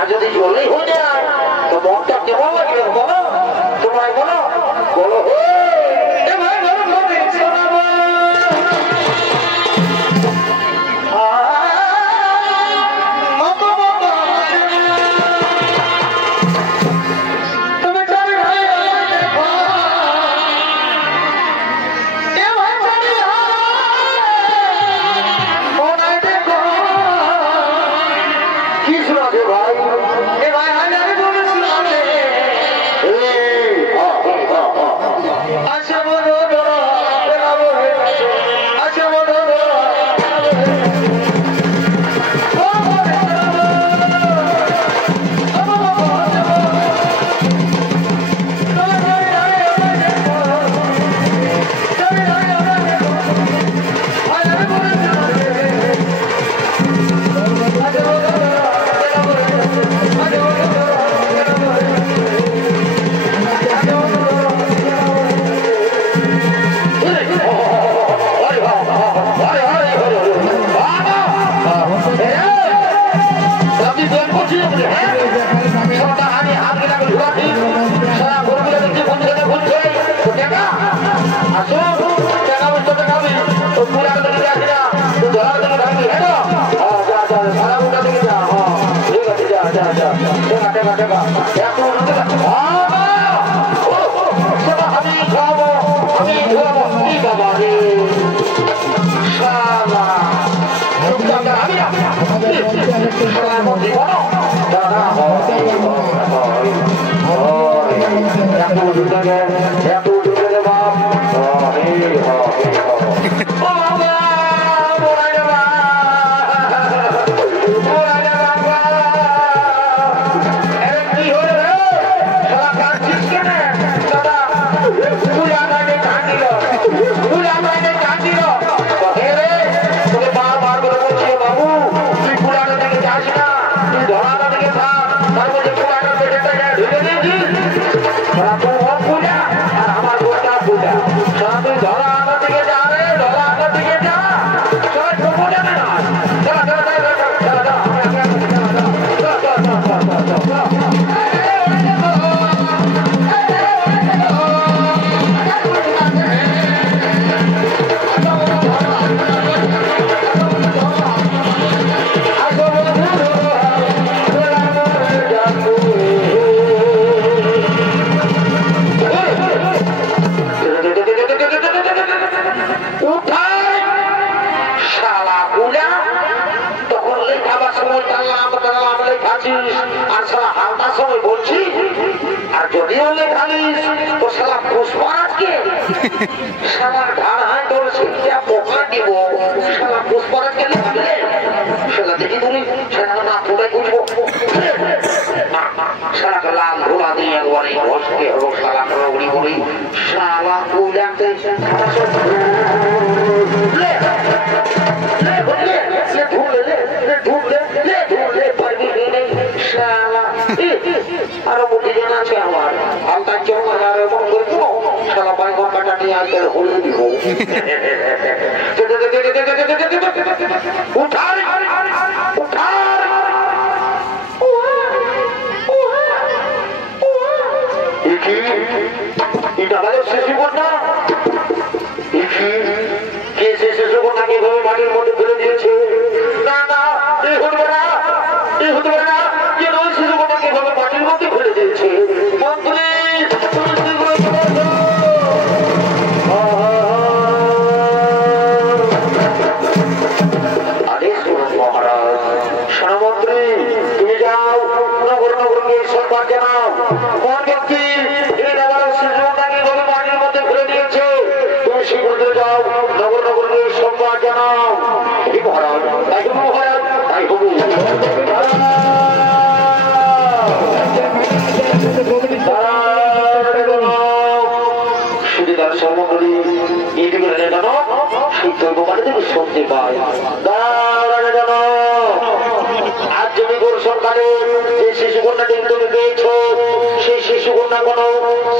আর যদি জলেই হয়ে যায় তো মনটা কেমন লাগবে বলো, তোমায় বলো বলো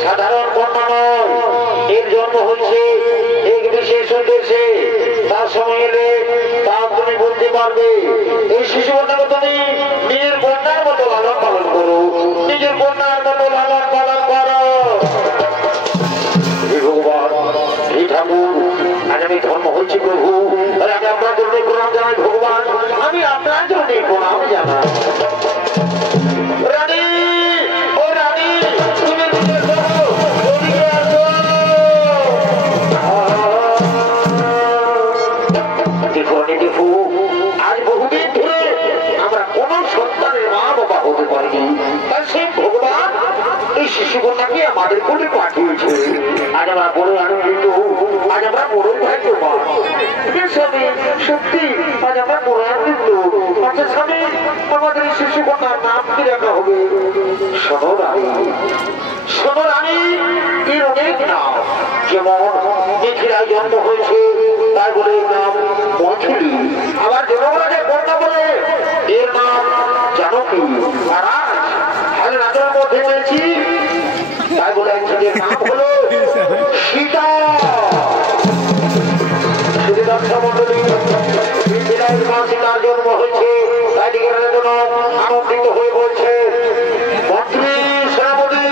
সাধারণ কন্যা নয়, এর জন্ম হয়েছে এক বিশেষ উদ্দেশ্যে। তার সময় এলে তা তুমি বলতে পারবে। এই শিশু কন্যাকে তুমি নিজের কন্যার মতো লালন হচ্ছে প্রভু, আমি আপনার জন্য প্রণাম জানাই ভগবান, আমি আপনার জন্য প্রণাম জানাই। রানী, ও রানী, তুমি এদিকে এসো, ওদিকে আসো। দেখো আজ বহুদিন ধরে আমরা কোন সন্তানের মা বাবা হতে পারিনি, তাই সেই ভগবান এই শিশু কন্যাকে আমাদের কোলে পাঠিয়েছে। আজ আমরা বড় আনন্দিত, আজ আমরা বড় ভাগ্যবান। স্বামী, সত্যি আজ আমরা বড় আনন্দিত। আচ্ছা স্বামী, আমাদের এই শিশু কন্যার নাম কি রাখা হবে? শোনো রানী, শোনো রানী, এর অনেক নাম, যেমন মিথিলায় জন্ম হয়েছে তাই বলে এর নাম মৈথিলী, আবার জনগণের কন্যা বলে এর নাম জানকী, আর আজ রাজার মধ্যে হয়েছি তাই বলে একজনের নাম হলো সীতা। সীতার জন্ম হয়েছে তাই দিকে আনন্দিত হয়ে বলছে, মন্ত্রী সেনাপতি,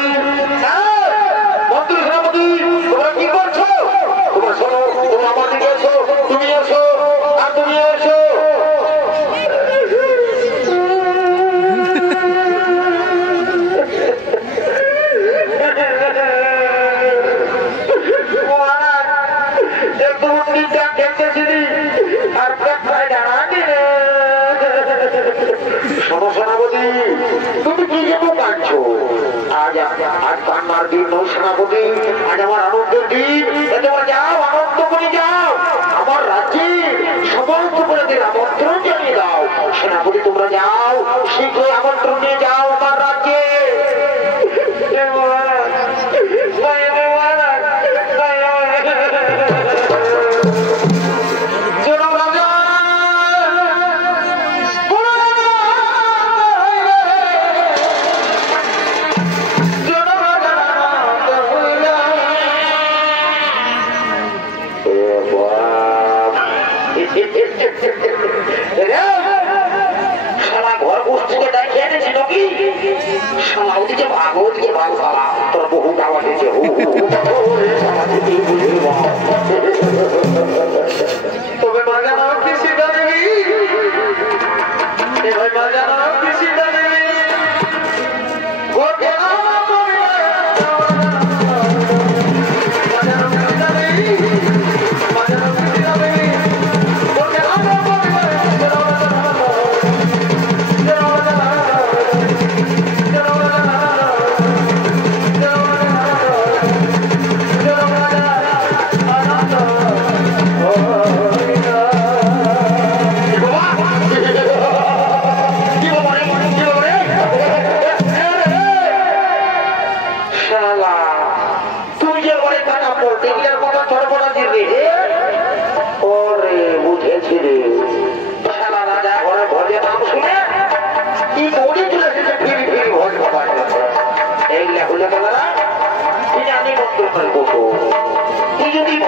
মন্ত্রী সেনাপতি, তোমরা কি করছো? তোমরা শোনো, তোমরা আমার দিকে এসো, তুমি এসো আর তুমি এসো। সেনাপতি, তুমি কি যেন কাঁদছো? আজ কান্নার দিন নয় সেনাপতি, আজ আমার আনন্দের দিন। তোমরা যাও, আনন্দ করে যাও, আমার রাজ্যে সমস্ত প্রজাদের আমন্ত্রণ জানিয়ে দাও। সেনাপতি তোমরা যাও, শীঘ্রই আমন্ত্রণ নিয়ে যাও আমার রাজ্যে। ঘর বস্তুকে দেখে এনেছি নাকি? ওদিকে ভাগ, ওদিকে ভাগ, সালা তোর বহু খাওয়া দিয়েছে। তবে বাজানো কৃষিটা দেবী, এবার বাজানো কৃষিটা দেবী।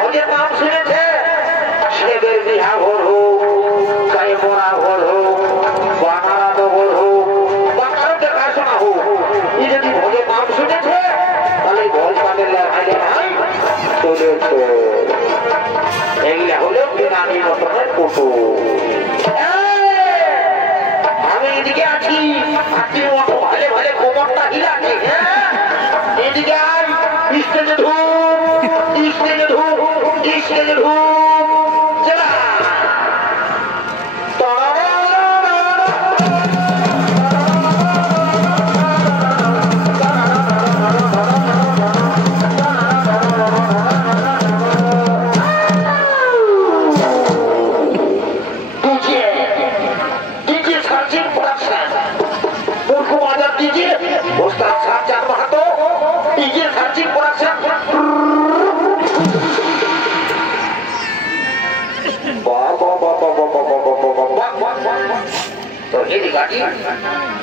ভোজের নাম শুনেছে, সেদের বিহা ঘর হোক, চাই মরা ঘর হোক, বানারা ঘর হোক, বানারও দেখাশোনা হোক, এই যদি ভোজের নাম শুনেছে তাহলে ভোজ পানের চলেছে। এগুলা হলো বেনামি মতনের ফটো। আমি এদিকে আছি, হাতির মতো ভালে ভালে কোমরটা হিলাচ্ছি। এদিকে আয়, স্টেজে ঢুক, স্টেজে ঢুক, স্টেজে ঢুক, চলা।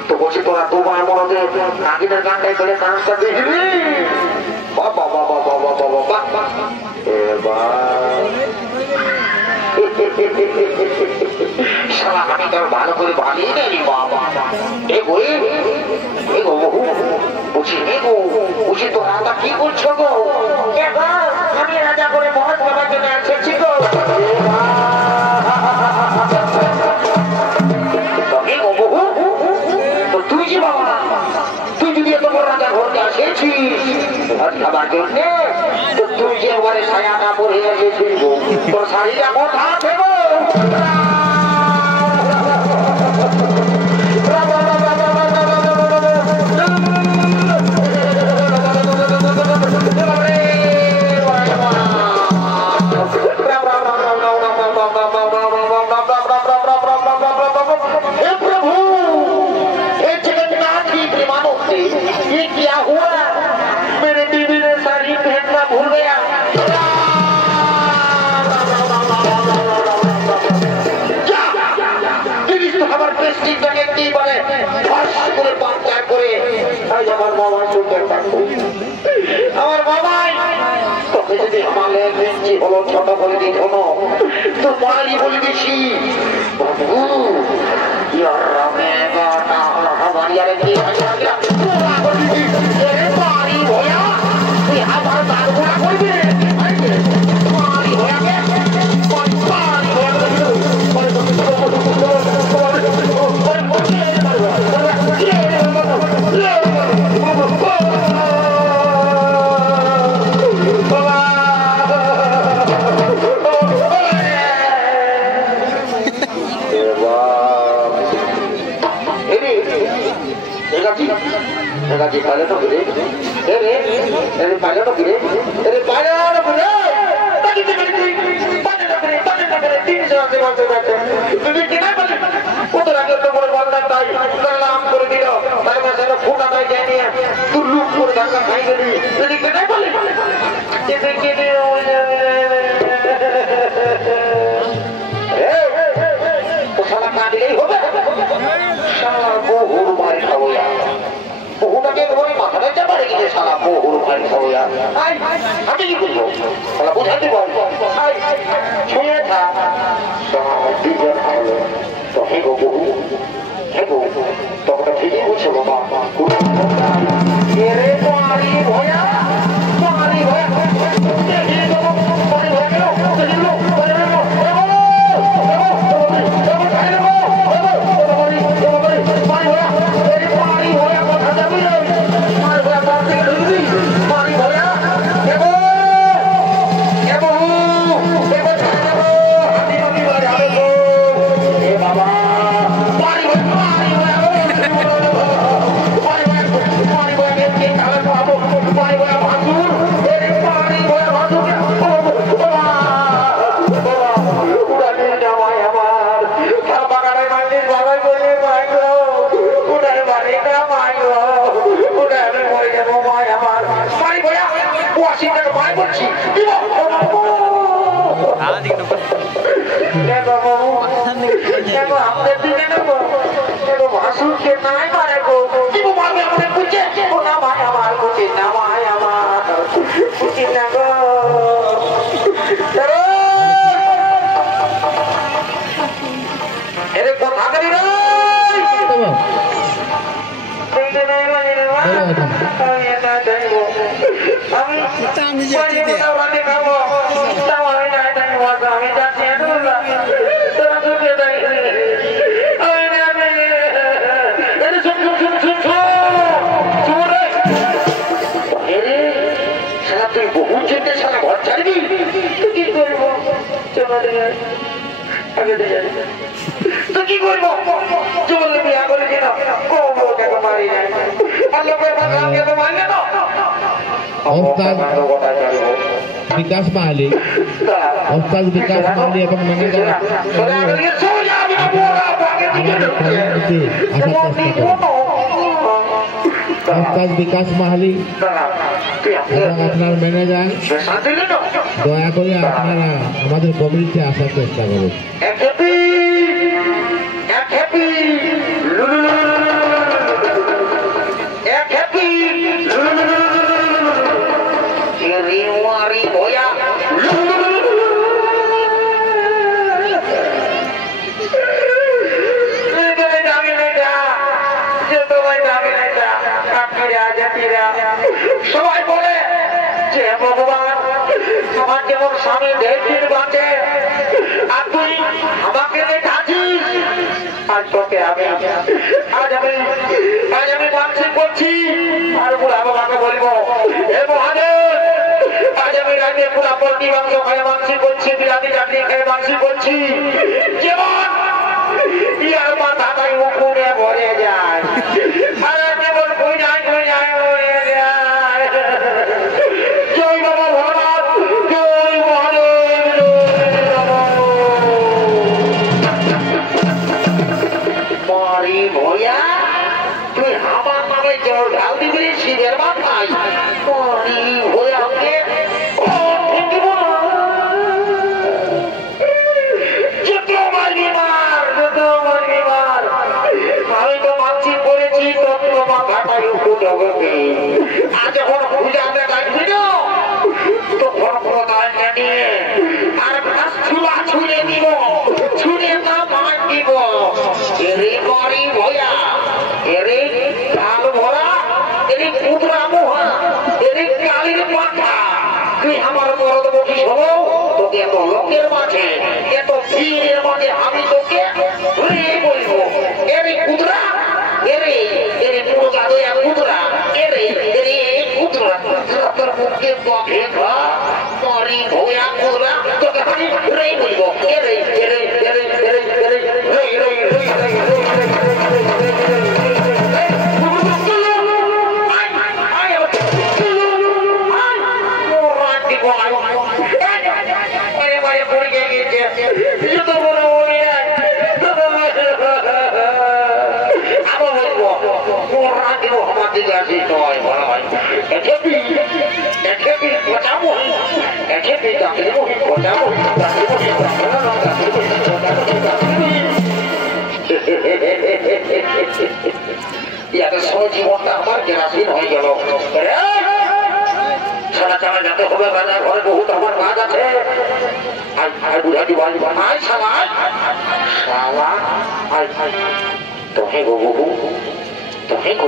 তো বলছি তোরা তোমার মনে নাগিনের গানটাই করে ডান্সটা দেখবি। বাবা বাবা বাবা বাবা বাবা, সারা আমি তোর ভালো করে বানিয়ে নেই বাবা। এ গো এ গো বহু বুঝি এ গো বুঝি তো রাজা কি করছো গো? আমি রাজা করে মহান বাবার জন্য এসেছি গো। ভাত খাবার জন্য তুই যে একবারে সায়াটা পরে এসেছিস তোর শাড়িটা কোথা দেবো আমার বাবাই তোকে যদি আমাদের মিষ্টি হলো ছোট করে দিত তো মালি বলে বেশি আমার দাঁড়া করবি বহুটাকে ধরে মাথাটা চাপা রেখেছে সারা বহুর ভাই খাওয়া আমি কি করবো বুঝাতে বলবো ছুঁয়ে থাক তো হেগো বহু হেগো তোমরা ঠিকই বুঝছো বাবা ভয়া विकास माली विकास माली এবং ম্যানেজার विकास माली এবং আপনার ম্যানেজার দয়া করে আপনারা আমাদের কমিটিতে আসার চেষ্টা করুন। সবাই বলে যে ভগবান আমার যেমন স্বামী 1.5 দিন বাঁচে আর তুই আমাকে দেখাচ্ছিস আজ তোকে আজ আমি মানসিক করছি আর বুড়া বাবাকে বলবো হে মহাদেব আজ আমি রাতে পুরা পোল্ট্রি মাংস খেয়ে মানসিক করছি বিরাটি চাটনি খেয়ে মানসিক করছি যেমন ইয়ার মাথাটাই উকুনে ভরে যায় আর কেবল কই যায় ভরে যায় জয় বাবা ভোলানাথ জয় মহাদেব মরি ভয়া তুই আমার নামে জল ঢাল দিবি শিবের মাথায় মরি ভয়াকে আমি তো মানছি করেছি আজ যখন পূজাতে ডাকবি না তখন প্রদান জানিয়ে আর ঘাস ছুলা ছুঁড়ে দিব ছুঁড়ে না মাছ দিব এরে মরি ভয়া এরে কাল ভরা এরে পুতরা মোহা এরে কালির মাথা তুই আমার বড় বকিস হলো তোকে এত লোকের মাঝে এত ভিড়ের মাঝে আমি তোকে বলবো এরে কুদরা এরে এরে পুরো গাদয়া কুদরা এরে এরে কুদরা তোর মুখে পথে ঘা মরি ভয়া কুদরা তোকে আমি রে বলবো এরে এরে এরে এরে এরে রে রে জীবনটা আমার কেরাসিন হয়ে গেল ছাড়া ছাড়া যেতে হবে বাজার ঘরে বহুত আমার কাজ আছে বুঝাটি বলবি আয় শালা শালা তোহে গো বহু তোহে গো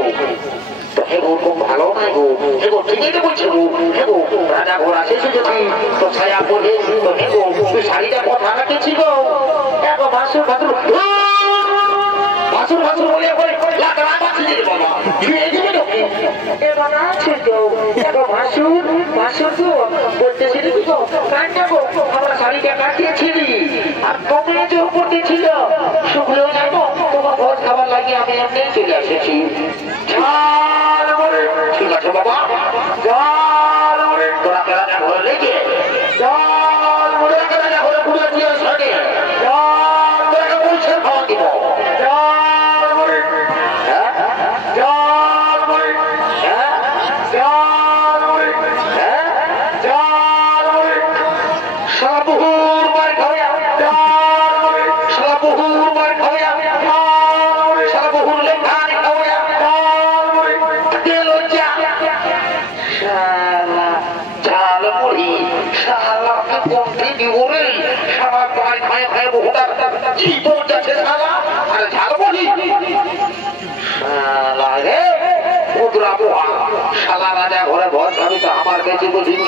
তোহে গো খুব ভালো নাই গো হে গো ঠিকই তো বলছি গো হে গো রাজা ঘোর আছে যদি তো ছায়া পড়ে তোহে গো তুই শাড়িটা কথা রাখেছি গো দেখো ভাসুর ভাসুর ভাসুর ভাসুর বলে বলে লাকড়া বাঁচি দিলে বাবা ছুঁয়ে দিবি তো এ বাবা আছে তো দেখো ভাসুর ভাসুর তো বলতেছি কি গো কান্না গো আমরা শাড়িটা কাটিয়েছিলি আর তোমরা যে উপরতে ছিল শুকলেও যাবো তোমার ভোজ খাবার লাগিয়ে আমি এমনি চলে এসেছি ঝাল বলে ঠিক আছে বাবা ঝাল বলে তোরা রাজা ঘরে লেগে ঝাল বলে রাজা ঘরে পুজো দিয়ে সাড়ে ঝাল বলে বলছে খাওয়া দিব ঝাল বলে ঝাল বলে ঝাল বলে ঝাল বলে সাবুর মার খাওয়া ঝাল বলে সাবুর মার খাওয়া সাবুর লেখার খাওয়া ঝাল বলে তেল যা শালা ঝাল মুড়ি শালাকে কোনটি দিব রে শালা পায় খায় খায় বহুটার জীবন যাচ্ছে শালা আর ঝাল মুড়ি শালা রে পুতরা পোহা শালা রাজা ঘরে ভর আমি তো আমার বেঁচে বুঝিছ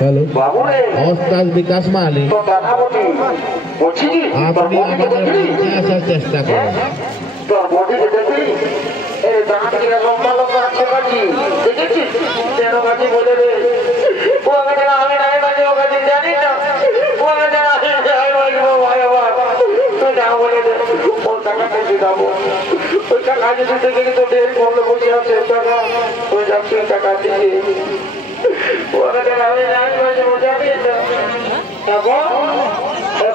हेलो ओस्ताद विकास माली আপনি আমাদের বাড়িতে আসার চেষ্টা করেন তোর বডি দেখবি এই দাঁত কি লম্বা লম্বা আছে কাজি দেখেছিস তেরো কাজি বলে রে ও আমাকে আমি নাই বাজে ও কাজি জানি না ও আমাকে আমি নাই বাজে ও ভাই বাবা তুই না বলে দে ও টাকা কেটে দাও ওই টাকা যদি দেখে তো দেরি করলে বসে আছে টাকা ওই যাচ্ছে সেই টাকা দিয়ে ওরা তো আমি জানি যে মজা পেয়ে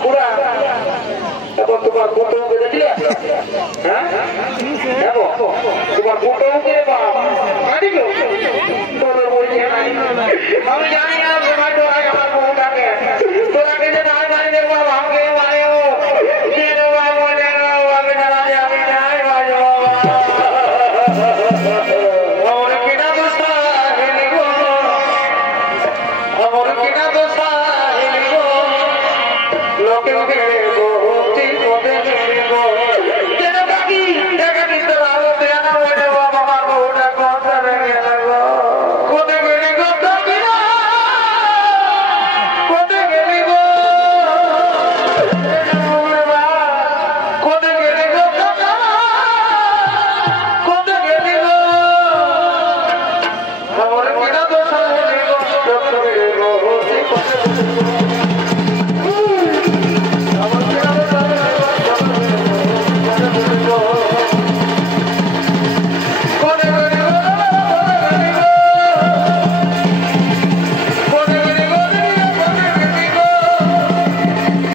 পুরা এখন তোমার ফটো দেখলে হ্যাঁ তোমার ফটো আমি জানি না আমার বউটাকে তোরাকে যে নাই মারি দেখবো আমাকে মারে আমি জানা আমি নাই বাজো আমার কিনা দোষা হেলিব আমার কিনা দোষা হেলিব লোকে